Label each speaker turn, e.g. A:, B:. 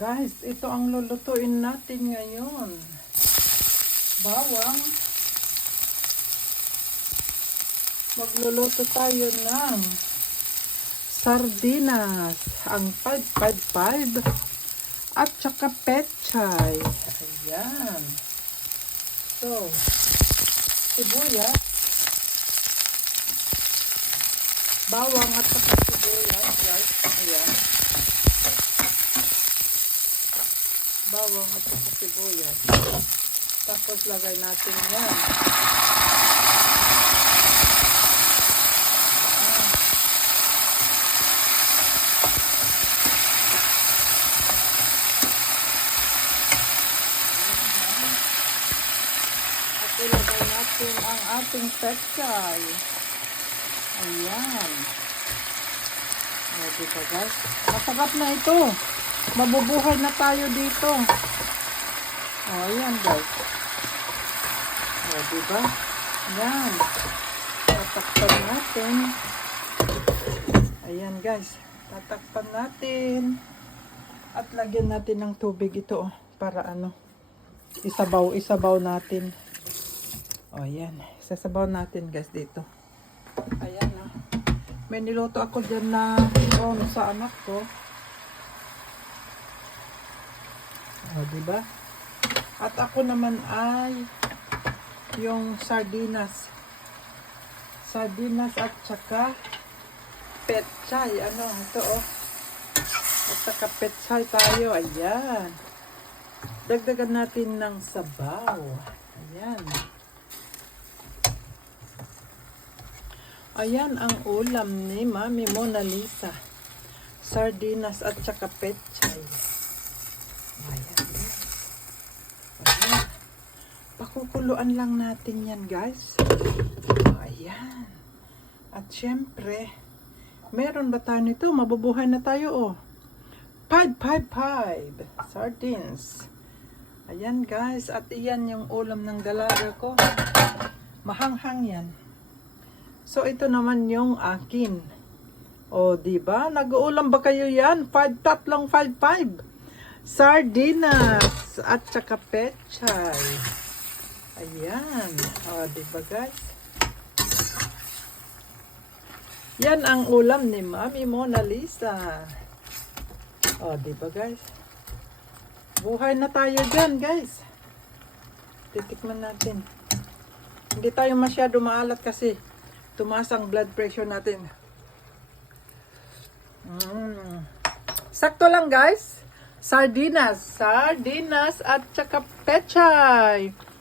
A: Guys, ito ang lulutuin natin ngayon. Bawang. Magluluto tayo ng sardinas. Ang 555 at saka pechay. Ayan. So, sibuyas. Bawang at saka sibuyas, guys. Ayan. Bawang at saka sibuyas. Tapos lagay natin yan. Ilagay natin ang ating pechay. Ayan. O, diba guys? Masarap na ito. Mabubuhay na tayo dito. O, ayan guys. O, diba? Ayan. Tatakpan natin. Ayan guys. Tatakpan natin. At lagyan natin ng tubig ito oh, para ano. Isabaw, isabaw natin. O, ayan. Isasabaw natin guys dito. Ayan oh. May niluto ako dyan na oh, sa anak ko. O, diba? At ako naman ay yung sardinas. Sardinas at saka petchay. Ano, ito oh. At saka petchay tayo. Ayan. Dagdagan natin ng sabaw. Ayan. Ayan ang ulam ni Mami Mona Lisa. Sardinas at saka petchay. Ayan. Pakukuluan lang natin yan, guys. Ayan. At syempre, meron ba tayo nito? Mabubuhay na tayo, oh. 555 sardines. Ayan, guys. At iyan yung ulam ng dalaga ko. Mahanghang yan. So, ito naman yung akin. O, di ba? Nag-uulam ba kayo yan? 5 tatlong 55 sardinas at saka pechay. Ayan. O, di ba guys? Yan ang ulam ni Mami Mona Lisa. O, di ba guys? Buhay na tayo dyan, guys. Titikman natin. Hindi tayo masyado maalat kasi tumaas ang blood pressure natin. Mm. Sakto lang, guys. Sardinas. Sardinas at saka pechay.